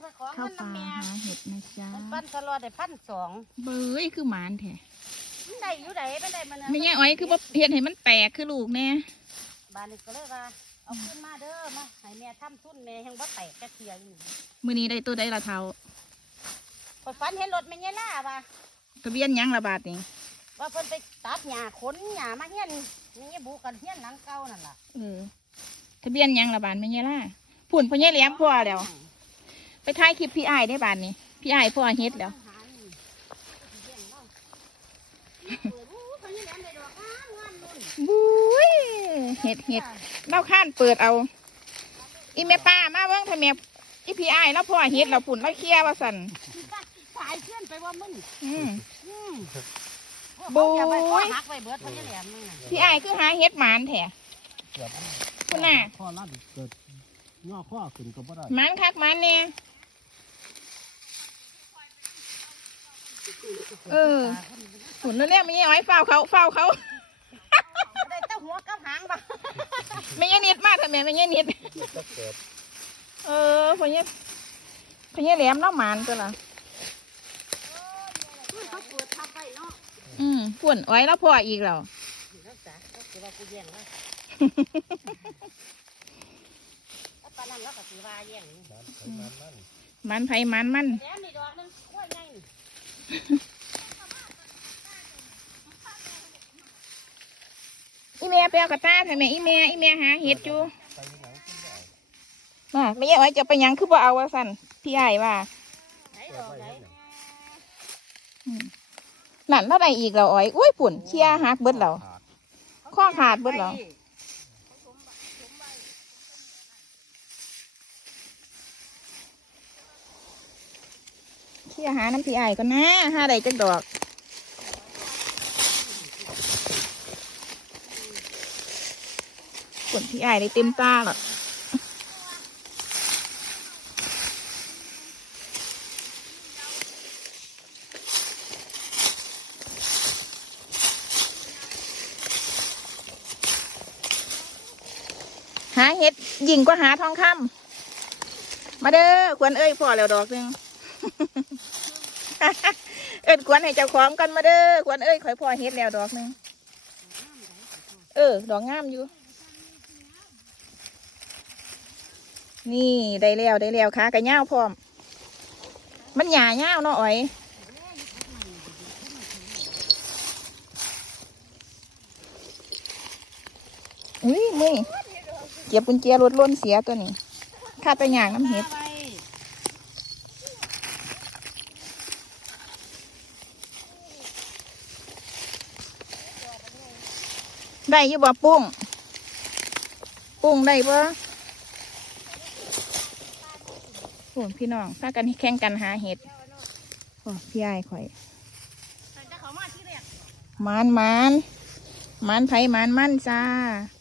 เพื่อของเข้ามันป่าน้ำแม่หาเห็ดนะจ๊ะมันปั้นตลอดได้พันสองเบ้ยคือหมานแท้มันได้อยู่ไหนไม่ได้มันนะไม่แย่อ้อยคือว่าเห็ดให้มันแตกคือลูกแน่บ้านนี้ก็เลยว่าเอาขึ้นมาเด้อมาให้แม่ทำทุนแม่ยังบ่แตกแค่เทียอยู่มื้อนี้ได้ตัวได้ละเท่าพอยฝันเห็นรถแม่ยายล่าว่าทะเบียนหยังละบาทนี่ว่าเพิ่นไปตัดหญ้าขนหญ้ามาเฮียนนี่บุกันเฮียนหลังเก่านั่นล่ะเออทะเบียนหยังละบาทไม่แย่ล่ะผุ่นพ่อแย่แหลมพ่อแล้ว ไปถ่ายคลิปพี่อ้ายได้บาทนี่พี่อ้ายพ่อเฮ็ดแล้วบุ้ยเห็ดเห็ดเล่าข้านเปิดเอา อีแม่ป้ามาเบิ่งทำแม่อีพี่อ้ายแล้วพ่อเฮ็ดเราผุ่นเราเคลียร์ว่าสั่นสายเชื่อนไปว่ามึงอืมอืมโบ้ยอย่าไปขอหักไปเบิดเพิ่นจะแหลมมึงน่ะพี่อ้ายคือหาเฮ็ดหมานแท้เกือบคุณน่ะข้อลั่นเกิดย่อข้อขึ้นก็บ่ได้หมานคักหมานแน่ เออผุ่นแล้วเนี่ยไม่ใช่อ้อยเฝ้าเขาเฝ้าเขาได้แต่หัวกับหางบ่ไม่ใช่นิดมากทำไมไม่ใช่นิดก็เกิดเออพ่อเนี่ยพ่อเนี่ยแหลมเล่าหมานตัวละเขาเปิดทับไปเนาะอืมผุ่นอ้อยแล้วพ่ออีกแล้วรักษาเขาสิว่ากูแย่งแล้วถ้าปานนั้นเราก็สิว่าแย่งนี่น้ำไขมันมันมันไผมันมันแหลมนี่ด อกหนึงกล้วยใหญ่นี่อีเมียไปเอากระตาทำไมอีเมียอีเมียหาเห็ดอยู่ไปหนังกินได้มาไม่ใช่ว่าจะไปหยังคือบ่เอาว่าสั่นพี่ใหญ่ว่าไหนดอกไหนอืมนั่นเท่าใดอีกเราอ้อยอุ้ยปุ่นเคลียร์หักเบิดเราขาดข้อขาดเบิดเรา เคลียร์หาน้ำพี่ใหญ่ก็นะหาใดจักดอกปุ่นพี่ใหญ่ได้เต็มตาหรอกหาเห็ดยิ่งกว่าหาทองคำมาเด้อควรเอ้ยพ่อแล้วดอกหนึง เอิดควรให้เจ้าของกันมาเด้อควรเอ้ยข่อยพอเฮ็ดแล้วดอกหนึงเออ ดอกงามอยู่ นี่ได้แล้วได้แล้วค่ะกระเง่าวพร้อม มันหยาเง่าวเนาะอ๋อย อุ้ยมึงเก็บกุญแจรถล้นเสียตัวนี้ข้าไปย่างน้ำเห็ด ไปได้อยี่บ่ปุ้ง ปุ้งได้บ่โอ้พี่น้องพากันแข่งกันหาเห็ดโอ้พี่ไอ้ายข่อยแต่จะเขามาที่แรกหมานหมานหมานไผหมานมั่นจ้าเ